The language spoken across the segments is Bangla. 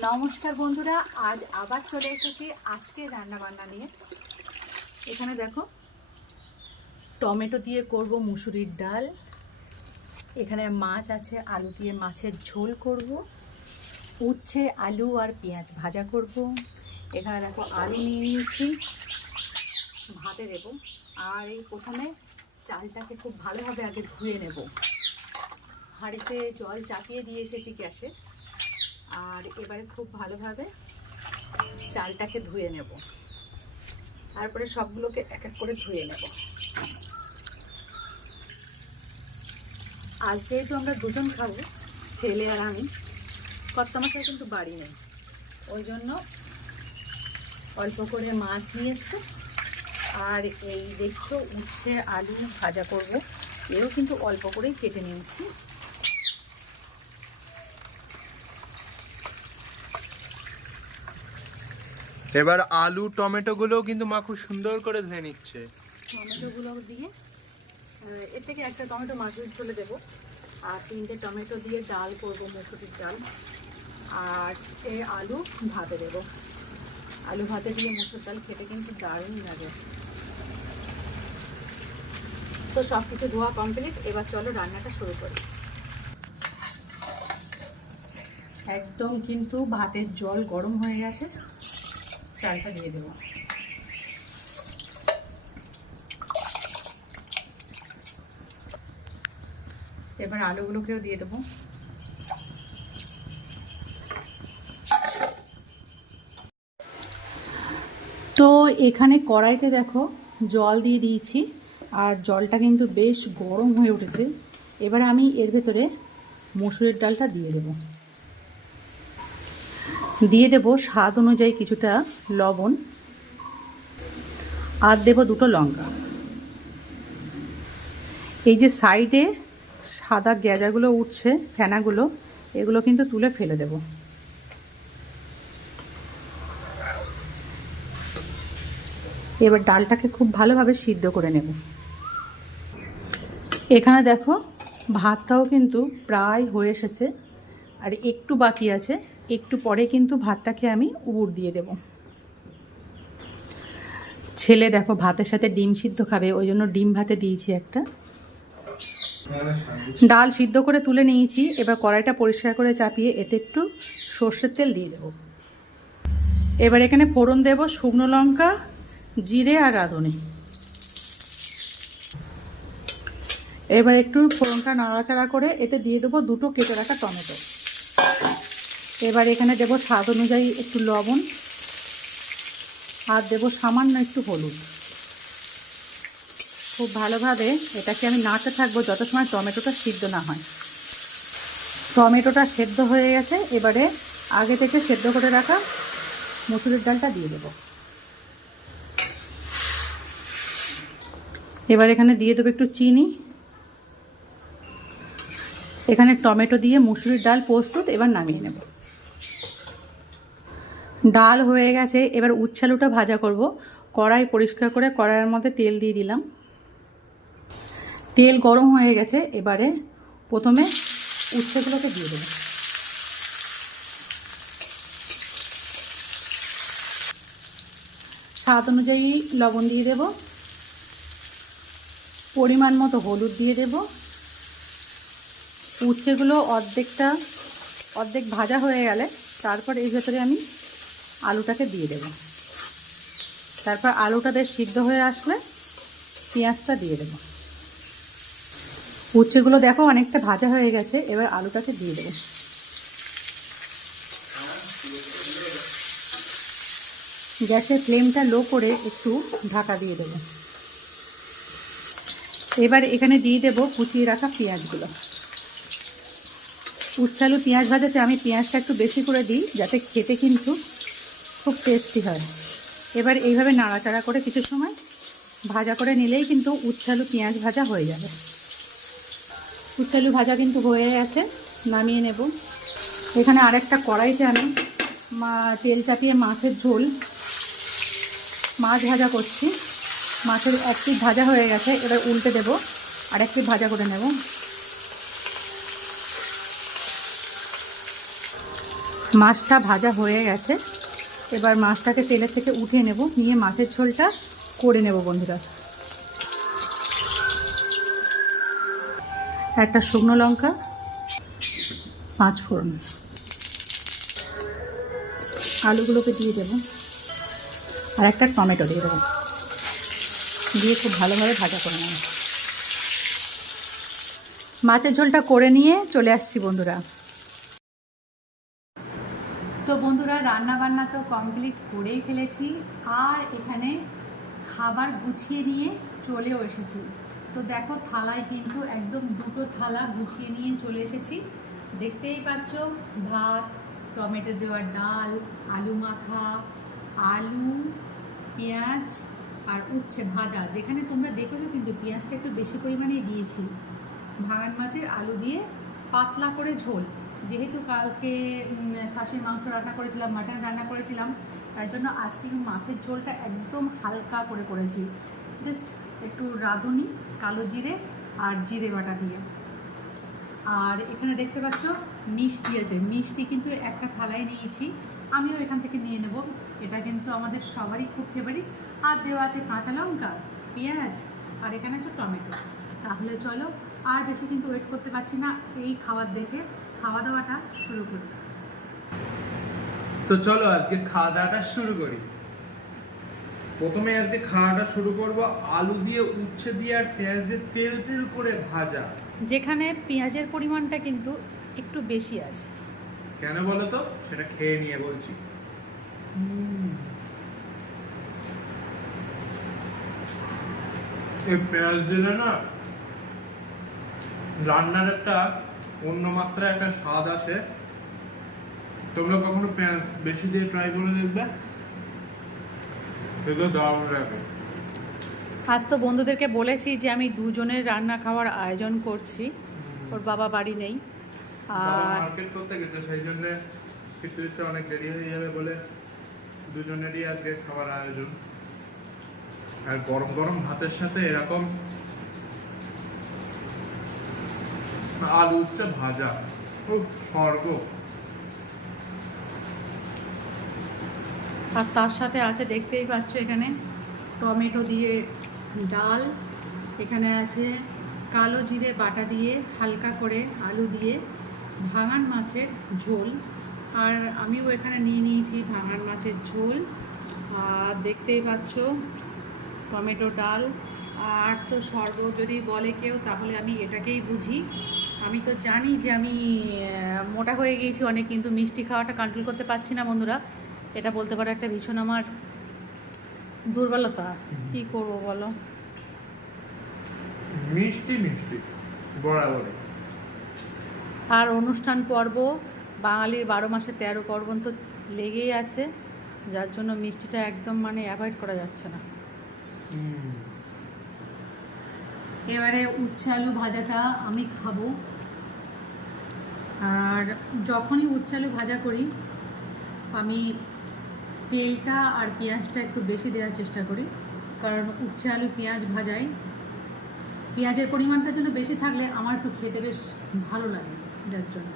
নমস্কার বন্ধুরা, আজ আবার চলে এসেছি আজকে রান্না বান্না নিয়ে। এখানে দেখো, টমেটো দিয়ে করব মুসুরির ডাল। এখানে মাছ আছে, আলু দিয়ে মাছের ঝোল করব। উচ্ছে, আলু আর পেঁয়াজ ভাজা করব। এখানে দেখো আলু নিয়ে নিয়েছি, ভাতে দেবো। আর এই প্রথমে চালটাকে খুব ভালোভাবে আগে ধুয়ে নেব। হাঁড়িতে জল চাপিয়ে দিয়ে এসেছি গ্যাসে। আর এবারে খুব ভালোভাবে চালটাকে ধুয়ে নেব। তারপরে সবগুলোকে এক এক করে ধুয়ে নেব। আজ যেহেতু আমরা দুজন খাব, ছেলে আর আমি কত্তমাশাই কিন্তু বাড়ি নেই। ওই জন্য অল্প করে মাছ নিয়ে এসছে। আর এই দেখছ, উচ্ছে, আলু ভাজা করব। এও কিন্তু অল্প করেই কেটে নিয়েছি। এবার আলু টমেটো গুলোও কিন্তু মা খুব সুন্দর করে ধুয়ে নিচ্ছে। টমেটোগুলো দিয়ে এর থেকে একটা টমেটো মাছের ঝোলে দেবো। আর তিনটে টমেটো দিয়ে ডাল করব মুসুরির ডাল। আর এ আলু ভাতে দেবো। আলু ভাতে দিয়ে মুসুর ডাল খেতে কিন্তু দারুণ লাগে। তো সব কিছু ধোয়া কমপ্লিট এবার চলো রান্নাটা শুরু করি। একদম কিন্তু ভাতের জল গরম হয়ে গেছে। চালটা দিয়ে দেবো। এবার আলুগুলোকেও দিয়ে দেবো। তো এখানে কড়াইতে দেখো জল দিয়ে দিয়েছি, আর জলটা কিন্তু বেশ গরম হয়ে উঠেছে। এবার আমি এর ভেতরে মসুরের ডালটা দিয়ে দেব। দিয়ে দেব স্বাদ অনুযায়ী কিছুটা লবণ আর দেব দুটো লঙ্কা। এই যে সাইডে সাদা গ্যাজাগুলো উঠছে, ফেনাগুলো, এগুলো কিন্তু তুলে ফেলে দেব। এবার ডালটাকে খুব ভালোভাবে সিদ্ধ করে নেব। এখানে দেখো, ভাতটাও কিন্তু প্রায় হয়ে এসেছে, আর একটু বাকি আছে একটু পরে কিন্তু ভাতটাকে আমি উবুর দিয়ে দেব। ছেলে দেখো ভাতের সাথে ডিম সিদ্ধ খাবে, ওই জন্য ডিম ভাতে দিয়েছি একটা। ডাল সিদ্ধ করে তুলে নিয়েছি, এবার কড়াইটা পরিষ্কার করে চাপিয়ে এতে একটু সর্ষের তেল দিয়ে দেব। এবার এখানে ফোড়ন দেব শুকনো লঙ্কা, জিরে আর রাঁধুনি। এবার একটু ফোড়নটা নাড়াচাড়া করে এতে দিয়ে দেবো দুটো কেটে রাখা টমেটো। এবার এখানে দেবো স্বাদ অনুযায়ী একটু লবণ আর দেবো সামান্য একটু হলুদ। খুব ভালোভাবে এটাকে আমি নাড়তে থাকব যত সময় টমেটোটা সিদ্ধ না হয়। টমেটোটা সেদ্ধ হয়ে গেছে, এবারে আগে থেকে সেদ্ধ করে রাখা মুসুরির ডালটা দিয়ে দেবো। এবার এখানে দিয়ে দেবো একটু চিনি। এখানে টমেটো দিয়ে মুসুরির ডাল প্রস্তুত, এবার নামিয়ে নেব। ডাল হয়ে গেছে। এবার উচ্ছালুটা ভাজা করব। কড়াই পরিষ্কার করে কড়াইয়ের মধ্যে তেল দিয়ে দিলাম। তেল গরম হয়ে গেছে। এবারে প্রথমে উচ্ছেগুলোকে দিয়ে দেবো। স্বাদ অনুযায়ী লবণ দিয়ে দেব। পরিমাণ মতো হলুদ দিয়ে দেব। উচ্ছেগুলো অর্ধেকটা, অর্ধেক ভাজা হয়ে গেলে তারপর এর ভেতরে আমি আলুটাকে দিয়ে দেব। তারপর আলুটা বেশ সিদ্ধ হয়ে আসলে পেঁয়াজটা দিয়ে দেবো। উচ্ছেগুলো দেখো অনেকটা ভাজা হয়ে গেছে, এবার আলুটাকে দিয়ে দেবো। গ্যাসের ফ্লেমটা লো করে একটু ঢাকা দিয়ে দেবো। এবার এখানে দিয়ে দেব কুচিয়ে রাখা পেঁয়াজগুলো। উচ্ছালু পেঁয়াজ ভাজাতে আমি পেঁয়াজটা একটু বেশি করে দিই, যাতে খেতে কিন্তু খুব টেস্টি হয়। এবার এইভাবে নাড়াচাড়া করে কিছু সময় ভাজা করে নিলেই কিন্তু উচ্ছালু পেঁয়াজ ভাজা হয়ে যাবে। উচ্ছালু ভাজা কিন্তু হয়ে গেছে, নামিয়ে নেব। এখানে আরেকটা কড়াইতে আমি মা, তেল চাপিয়ে মাছের ঝোল, মাছ ভাজা করছি। মাছের এক পিস ভাজা হয়ে গেছে, এবার উল্টে দেব আর এক ভাজা করে নেব। মাছটা ভাজা হয়ে গেছে। এবার মাছটাকে তেলের থেকে উঠিয়ে নেব, নিয়ে মাছের ঝোলটা করে নেব বন্ধুরা। একটা শুকনো লঙ্কা, পাঁচ ফোড়ন। আলুগুলোকে দিয়ে দেবো, আর একটা টমেটো দিয়ে দেবো। দিয়ে খুব ভালোভাবে ভাজা করে নেব। মাছের ঝোলটা করে নিয়ে চলে আসছি বন্ধুরা। তো বন্ধুরা রান্না বান্না তো কমপ্লিট করেই ফেলেছি। আর এখানে খাবার গুছিয়ে নিয়ে চলেও এসেছি। তো দেখো, থালায় কিন্তু একদম দুটো থালা গুছিয়ে নিয়ে চলে এসেছি। দেখতেই পাচ্ছ, ভাত, টমেটো দেওয়ার ডাল, আলু মাখা, আলু, পেঁয়াজ আর উচ্ছে ভাজা। যেখানে তোমরা দেখেছ কিন্তু পেঁয়াজটা একটু বেশি পরিমাণে দিয়েছি। ভাঙান মাছের আলু দিয়ে পাতলা করে ঝোল। যেহেতু কালকে খাসির মাংস রান্না করেছিলাম, মাটন রান্না করেছিলাম, তাই জন্য আজকে মাছের ঝোলটা একদম হালকা করে করেছি। জাস্ট একটু রাঁধুনি, কালো জিরে আর জিরে বাটা দিয়ে। আর এখানে দেখতে পাচ্ছ মিষ্টি আছে। মিষ্টি কিন্তু একটা থালায় নিয়েছি। আমিও এখান থেকে নিয়ে নেব। এটা কিন্তু আমাদের সবারই খুব ফেভারিট আর দেওয়া আছে কাঁচা লঙ্কা, পেঁয়াজ, আর এখানে আছে টমেটো। তাহলে চলো, আর বেশি কিন্তু ওয়েট করতে পারছি না। এই খাবার দেখে খাওয়া দাওয়াটা শুরু করি। তো চলো আজকে খাওয়া দাওয়াটা শুরু করি। প্রথমে আজকে খাওয়াটা শুরু করব আলু দিয়ে উচ্ছে দিয়ে আর পেঁয়াজ দিয়ে তেল তেল করে ভাজা। যেখানে পেঁয়াজের পরিমাণটা কিন্তু একটু বেশি আছে। কেন বলো তো? সেটা খেয়ে নিয়ে বলছি। এই পেঁয়াজ দিলে না রান্নার একটা অন্য মাত্রা একটা স্বাদ আসে তোমরা কখনো পেঁয়াজ বেশি দিয়ে ট্রাই করে দেখবে? সেটা দারুণ লাগে। আজ তো বন্ধুদেরকে বলেছি যে আমি দুজনের রান্না খাওয়ার আয়োজন করছি। ওর বাবা বাড়ি নেই। আর মার্কেট করতে গেছে সেই জন্য একটু একটু অনেক দেরি হয়ে যাবে বলে দুজনেরই আজকে খাবার আয়োজন। আর গরম গরম ভাতের সাথে এরকম আলু উচ্ছে ভাজা। খুব স্বর্গ। আর তার সাথে আছে, দেখতেই পাচ্ছ এখানে, টমেটো দিয়ে ডাল। এখানে আছে কালো জিরে বাটা দিয়ে হালকা করে আলু দিয়ে ভাঙান মাছের ঝোল। আর আমিও এখানে নিয়ে নিয়েছি ভাঙান মাছের ঝোল। আর দেখতেই পাচ্ছ টমেটো ডাল। আর তো স্বর্গ যদি বলে কেউ, তাহলে আমি এটাকেই বুঝি। আমি তো জানি যে আমি মোটা হয়ে গিয়েছি অনেক কিন্তু মিষ্টি খাওয়াটা কন্ট্রোল করতে পারছি না বন্ধুরা। এটা বলতে পারো একটা ভীষণ আমার দুর্বলতা। কি করব বলো? মিষ্টি মিষ্টি বরাবরই। আর অনুষ্ঠান পর্ব বাঙালির বারো মাসে তেরো পার্বণ তো লেগেই আছে যার জন্য মিষ্টিটা একদম মানে অ্যাভয়েড করা যাচ্ছে না। এবারে উচ্ছে আলু ভাজাটা আমি খাব। আর যখনই উচ্ছে আলু ভাজা করি, আমি তেলটা আর পেঁয়াজটা একটু বেশি দেওয়ার চেষ্টা করি। কারণ উচ্ছে আলু পেঁয়াজ ভাজাই, পেঁয়াজের পরিমাণটা যেন বেশি থাকলে আমার একটু খেতে বেশ ভালো লাগে যার জন্য।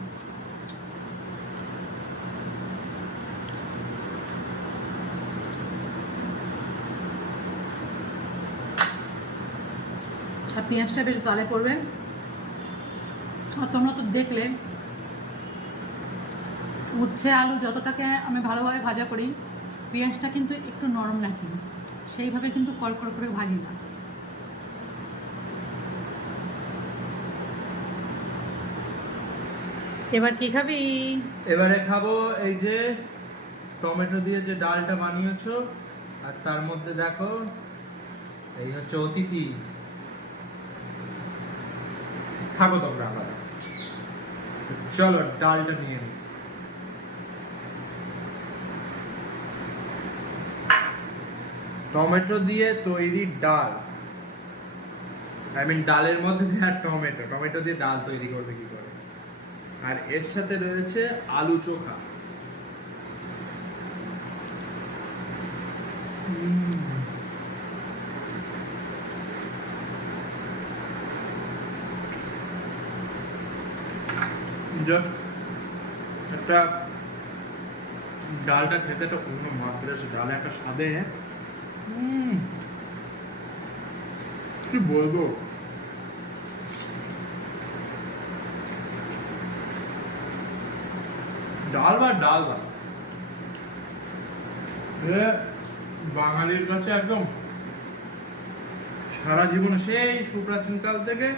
আর পেঁয়াজটা বেশ গালে পড়বে। আর তোমরা তো দেখলে উচ্ছে, আলু যতটাকে আমি ভালোভাবে ভাজা করি, পেঁয়াজটা কিন্তু একটু নরম রাখি। সেইভাবে কিন্তু কড়কড় করে ভাজি না। এবার কি খাবি? এবারে খাব এই যে টমেটো দিয়ে যে ডালটা বানিয়েছো, আর তার মধ্যে দেখো, এই হচ্ছে অতিথি। খাব তোমরা আবার। চলো, ডালটা নিয়ে নিই। টমেটো দিয়ে তৈরি ডাল। আই মিন ডালের মধ্যে দেওয়া টমেটো। টমেটো দিয়ে ডাল তৈরি করবে কি করে? আর এর সাথে রয়েছে আলু চোখা। একটা ডালটা খেতে একটা অন্য মাত্রায় ডাল একটা স্বাদে কি বলব? ডাল বা ডাল বা? বাঙালির কাছে একদম সারা জীবনে সেই সুপ্রাচীন কাল থেকে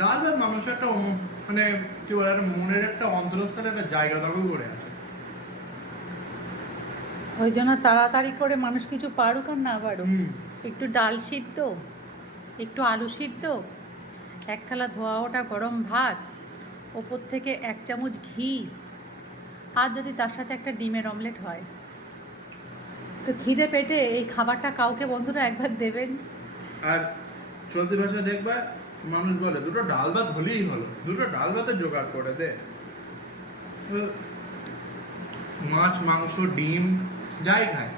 ডাল ভাত মানুষের একটা মানে কি বলে, একটা মনের একটা অন্তরস্থলে একটা জায়গা দখল করে আছে। ওই জন্য তাড়াতাড়ি করে মানুষ কিছু পারুক আর না পারুক। একটু ডাল সিদ্ধ একটু আলু সিদ্ধ এক থালা ধোয়া ওটা গরম ভাত ওপর থেকে এক চামচ ঘি আর যদি তার সাথে একটা ডিমের অমলেট হয়। তো খিদে পেটে এই খাবারটা কাউকে বন্ধুরা একবার দেবেন। আর চলতি ভাষা দেখবা মানুষ বলে দুটো ডাল ভাত হলেই হলো দুটো ডাল ভাতের জোগাড় করে দে। মাছ মাংস ডিম যাই খায়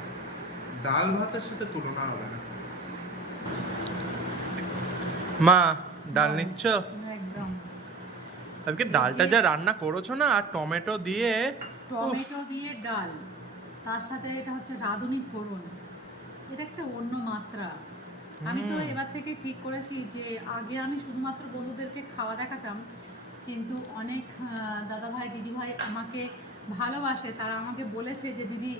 ডাল ভাতের সাথে তুলনা হবে না। মা ডাল নিচ্ছ? একদম। আজকে ডালটা যা রান্না করেছ না আর টমেটো দিয়ে টমেটো দিয়ে ডাল। তার সাথে এটা হচ্ছে রাঁধুনি ফোড়ন। এটা একটা অন্য মাত্রা। আমি তো এবার থেকে ঠিক করেছি যে আগে আমি শুধুমাত্র বন্ধুদেরকে খাওয়া দেখাতাম কিন্তু অনেক দাদা ভাই দিদি ভাই আমাকে ভালোবাসে। তারা আমাকে বলেছে যে দিদি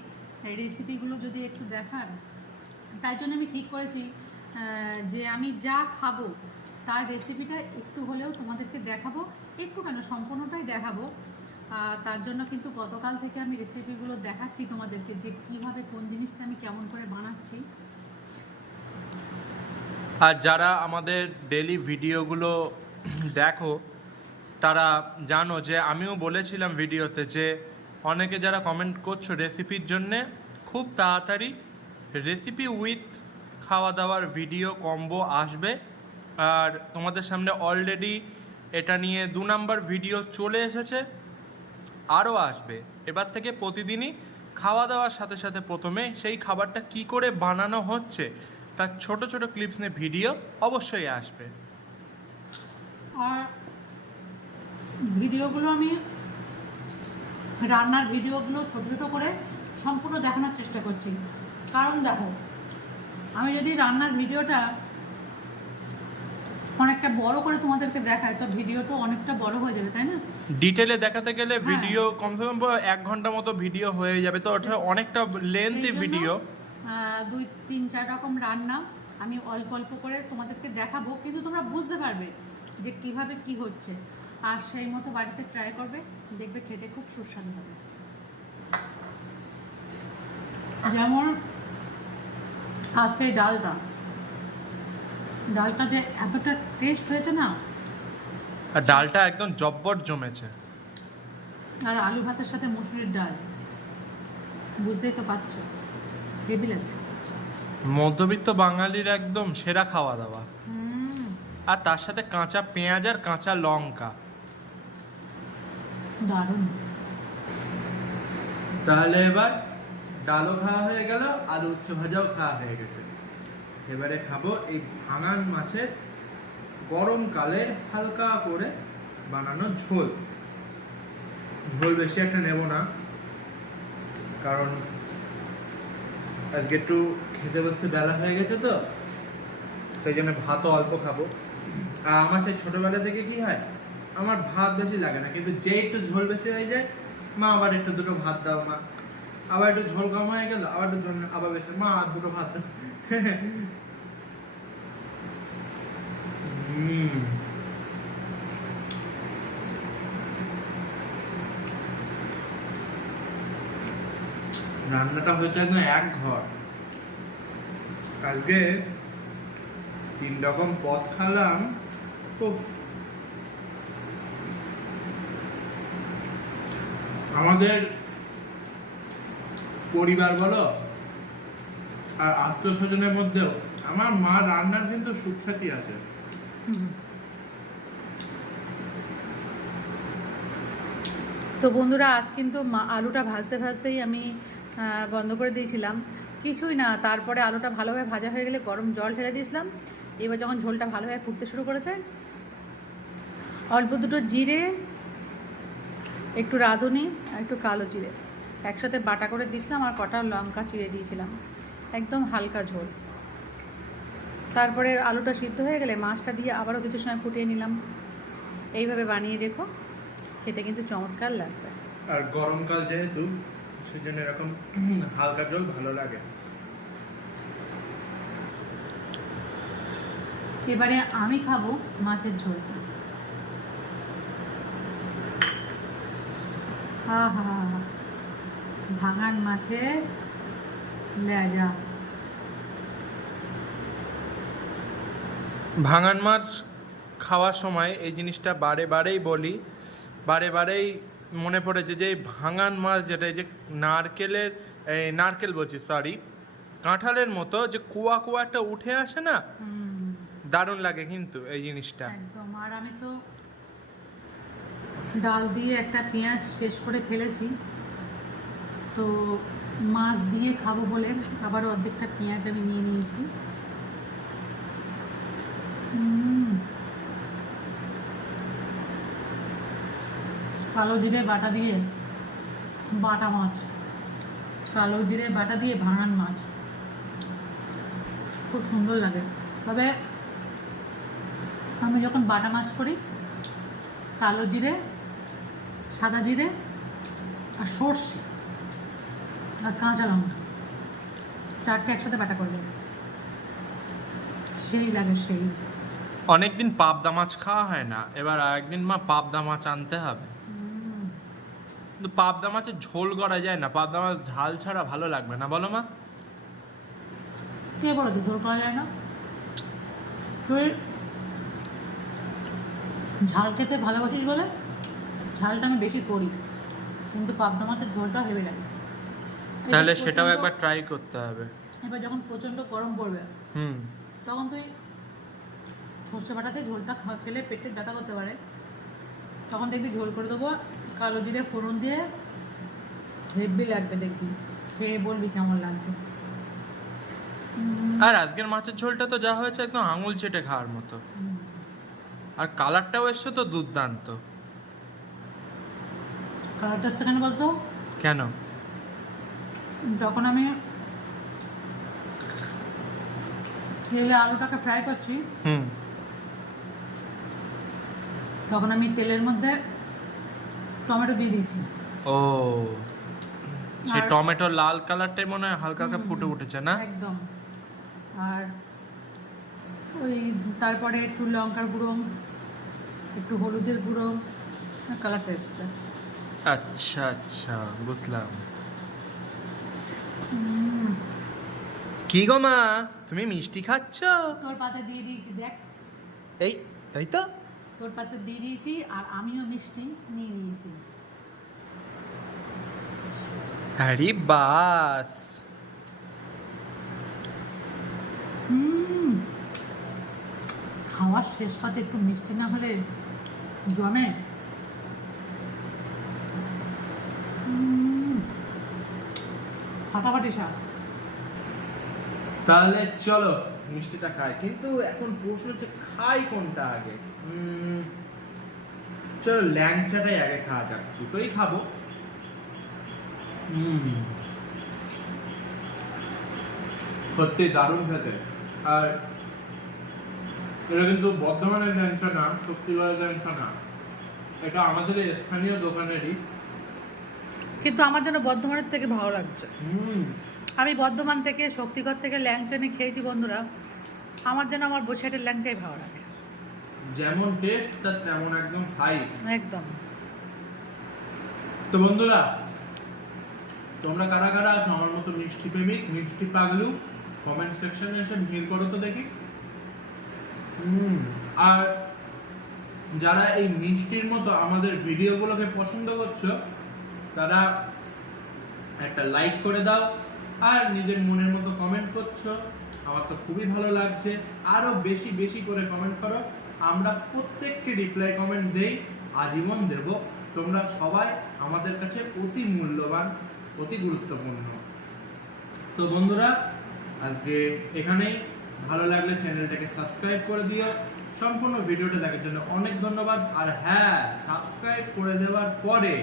রেসিপিগুলো যদি একটু দেখান, তাই জন্য আমি ঠিক করেছি যে আমি যা খাব, তার রেসিপিটা একটু হলেও তোমাদেরকে দেখাবো, একটু কেন সম্পূর্ণটাই দেখাবো। তার জন্য কিন্তু গতকাল থেকে আমি রেসিপিগুলো দেখাচ্ছি তোমাদেরকে, যে কীভাবে কোন জিনিসটা আমি কেমন করে বানাচ্ছি। আর যারা আমাদের ডেলি ভিডিওগুলো দেখো, তারা জানো যে আমিও বলেছিলাম ভিডিওতে যে অনেকে যারা কমেন্ট করছ রেসিপির জন্যে, খুব তাড়াতাড়ি রেসিপি উইথ খাওয়া দাওয়ার ভিডিও কম্বো আসবে। আর তোমাদের সামনে অলরেডি এটা নিয়ে দু নাম্বার ভিডিও চলে এসেছে আরও আসবে। এবার থেকে প্রতিদিনই খাওয়া দাওয়ার সাথে সাথে প্রথমে সেই খাবারটা কি করে বানানো হচ্ছে, তার ছোট ছোট ক্লিপস নিয়ে ভিডিও অবশ্যই আসবে। আর ভিডিওগুলো আমি রান্নার ভিডিওগুলো ছোটো ছোটো করে সম্পূর্ণ দেখানোর চেষ্টা করছি। কারণ দেখো আমি যদি রান্নার ভিডিওটা অনেকটা বড় করে তোমাদেরকে দেখাই তো ভিডিও তো অনেকটা বড় হয়ে যাবে তাই না? ডিটেলে দেখাতে গেলে হ্যাঁ। ভিডিও কমসে কম এক ঘণ্টা মতো ভিডিও হয়ে যাবে তো ওটা অনেকটা লেন্থি ভিডিও দুই তিন চার রকম রান্না আমি অল্প অল্প করে তোমাদেরকে দেখাবো কিন্তু তোমরা বুঝতে পারবে যে কীভাবে কি হচ্ছে। আর সেই মতো বাড়িতে ট্রাই করবে দেখবে খেতে খুব সুস্বাদু হবে। যেমন আজকে এই ডালটা। ডালটা যে এতটা টেস্ট হয়েছে না? আর ডালটা একদম জব্বর জমেছে। আর আলু ভাতের সাথে মুসুরির ডাল। বুঝতেই তো পারছ। হেভি লাগছে। মধ্যবিত্ত বাঙালির একদম সেরা খাওয়া দাওয়া। হুম। আর তার সাথে কাঁচা পেঁয়াজ আর কাঁচা লঙ্কা। দারুণ। তাহলে এবার ডালও খাওয়া হয়ে গেল, আর উচ্চ ভাজাও খাওয়া হয়ে গেছে। এবারে খাব এই ভাঙান মাছের গরমকালের হালকা করে বানানো ঝোল। ঝোল বেশি একটা নেব না, কারণ আজকে একটু খেতে বসতে বেলা হয়ে গেছে তো, সেই জন্য ভাতও অল্প খাব। আর আমার সেই ছোটবেলা থেকে কি হয় আমার ভাত বেশি লাগে না কিন্তু যে একটু ঝোল বেশি হয়ে যায় মা আবার একটু দুটো ভাত দাও মা। আবার একটু ঝোল কম হয়ে গেল আবার একটু ঝোল আবার বেশি মা আর দুটো ভাত দাও। রান্নাটা হয়েছে একদম এক ঘর। কালকে তিন রকম পদ খালাম তো আমাদের পরিবার বলো, আর আত্মীয় স্বজনের মধ্যেও, আমার মা রান্নার কিন্তু সুখ্যাতি আছে। তো বন্ধুরা, আজ কিন্তু আলুটা ভাজতে ভাজতেই আমি বন্ধ করে দিয়েছিলাম। কিছুই না, তারপরে আলুটা ভালোভাবে ভাজা হয়ে গেলে গরম জল ঢেলে দিয়েছিলাম। এবার যখন ঝোলটা ভালোভাবে ফুটতে শুরু করেছে, অল্প দুটো জিরে একটু রাঁধুনি আর একটু কালো জিরে। একসাথে বাটা করে দিয়েছিলাম আর কটা লঙ্কা চিড়ে দিয়েছিলাম। একদম হালকা ঝোল। তারপরে আলুটা সিদ্ধ হয়ে গেলে মাছটা দিয়ে আবারও কিছু সময় ফুটিয়ে নিলাম। এইভাবে বানিয়ে দেখো খেতে কিন্তু চমৎকার লাগবে। আর গরমকাল যেহেতু সেজন্য এরকম হালকা জল ভালো লাগে। এবারে আমি খাব মাছের ঝোল। হা হা ভাঙান মাছের লেজা ভাঙান মাছ খাওয়ার সময় এই জিনিসটা বারে বারেই বলি। বারে বারেই মনে পড়েছে যে এই ভাঙান মাছ যেটা এই যে নারকেলের এই নারকেল বলছি সরি কাঁঠালের মতো যে কুয়া কুয়া একটা উঠে আসে না? দারুণ লাগে কিন্তু এই জিনিসটা। একদম আর আমি তো ডাল দিয়ে একটা পেঁয়াজ শেষ করে ফেলেছি। তো মাছ দিয়ে খাব বলে আবার অর্ধেকটা পেঁয়াজ আমি নিয়ে নিয়েছি। কালো জিরে বাটা দিয়ে বাটা মাছ। কালো জিরে বাটা দিয়ে ভাঙান মাছ। খুব সুন্দর লাগে। তবে আমি যখন বাটা মাছ করি, কালো জিরে সাদা জিরে আর সর্ষে আর কাঁচা লঙ্কা। চারটে একসাথে বাটা করলে সেই লাগে সেই। অনেকদিন পাবদা মাছ খাওয়া হয় না এবার একদিন মা পাবদা মাছ আনতে হবে। কিন্তু পাবদা মাছের ঝোল করা যায় না পাবদা মাছ ঝাল ছাড়া ভালো লাগবে না বলো মা। কে বলো তো ঝোল করা যায় না? তুই ঝাল খেতে ভালোবাসিস বলে? ঝালটা আমি বেশি করি কিন্তু পাবদা মাছের ঝোলটা হেবে লাগে। তাহলে সেটাও একবার ট্রাই করতে হবে। এবার যখন প্রচণ্ড গরম পড়বে হুম। তখন তুই সর্ষে বাটাতে ঝোলটা খেলে পেটের ব্যথা করতে পারে। তখন দেখবি ঝোল করে দেবো কালো জিরে ফোড়ন দিয়ে হেভি লাগবে দেখবি খেয়ে বলবি কেমন লাগছে। আর আজকের মাছের ঝোলটা তো যা হয়েছে একদম আঙুল চেটে খাওয়ার মতো। আর কালারটাও এসছে তো দুর্দান্ত। কালারটা আসছে কেন বলতো? কেন? যখন আমি তেলে আলুটাকে ফ্রাই করছি হুম। তখন আমি তেলের মধ্যে টমেটো দিয়ে দিচ্ছি। ও সেই টমেটো লাল কালারটাই মনে হয় হালকা হালকা ফুটে উঠেছে না? একদম। আর ওই তারপরে একটু লঙ্কার গুঁড়ো একটু হলুদের গুঁড়ো কালারটা এসছে। আচ্ছা আচ্ছা বুঝলাম। কি গো মা তুমি মিষ্টি খাচ্ছ? তোর পাতে দিয়ে দিয়েছি দেখ। এই তাই তো। তোর পাতে দিয়ে দিয়েছি আর আমিও মিষ্টি নিয়ে নিয়েছি। আরে বাস। হুম। খাওয়ার শেষ পাতে একটু মিষ্টি না হলে জমে। ফাটাফাটি তাহলে চলো, মিষ্টিটা খাই। কিন্তু এখন প্রশ্ন হচ্ছে, খাই কোনটা আগে? চলো, ল্যাংচাটাই আগে খাওয়া যাক। দুটোই খাব। সত্যি দারুণ খেতে। আর এটা কিন্তু বর্ধমানের ল্যাংচা না শক্তিগড়ের ল্যাংচা না। এটা আমাদের স্থানীয় দোকানেরই। কিন্তু আমার যেন বর্ধমানের থেকে ভালো লাগছে। হুম। আমি বর্ধমান থেকে শক্তিগড় থেকে ল্যাংচা নিয়ে খেয়েছি বন্ধুরা। আমার যেন আমার বসিরহাটের ল্যাংচাই ভালো লাগে। যেমন টেস্ট তার তেমন একদম সাইজ একদম। তো বন্ধুরা তোমরা কারা কারা আছো? আমার মতো মিষ্টি প্রেমিক মিষ্টি পাগলু? কমেন্ট সেকশনে এসে ভিড় করো তো দেখি। হুম আর যারা এই মিষ্টির মতো আমাদের ভিডিওগুলোকে পছন্দ করছ তারা একটা লাইক করে দাও আর নিজের মনের মতো কমেন্ট করছ। আমার তো খুবই ভালো লাগছে। আরও বেশি বেশি করে কমেন্ট করো। আমরা প্রত্যেককে রিপ্লাই কমেন্ট দেই, আজীবন দেব। তোমরা সবাই আমাদের কাছে অতি মূল্যবান, অতি গুরুত্বপূর্ণ। তো বন্ধুরা, আজকে এখানেই। ভালো লাগলে চ্যানেলটাকে সাবস্ক্রাইব করে দিও। সম্পূর্ণ ভিডিওটা দেখার জন্য অনেক ধন্যবাদ। আর হ্যাঁ সাবস্ক্রাইব করে দেওয়ার পরে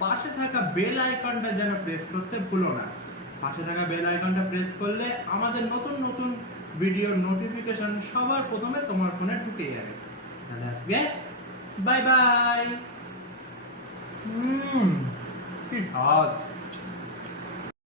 পাশে থাকা বেল আইকনটা যেন প্রেস করতে ভুলো না। পাশে থাকা বেল আইকনটা প্রেস করলে আমাদের নতুন নতুন ভিডিওর নোটিফিকেশন সবার প্রথমে তোমার ফোনে ঢুকে যাবে। তাহলে আজকে বাই বাই হুম, কি স্বাদ।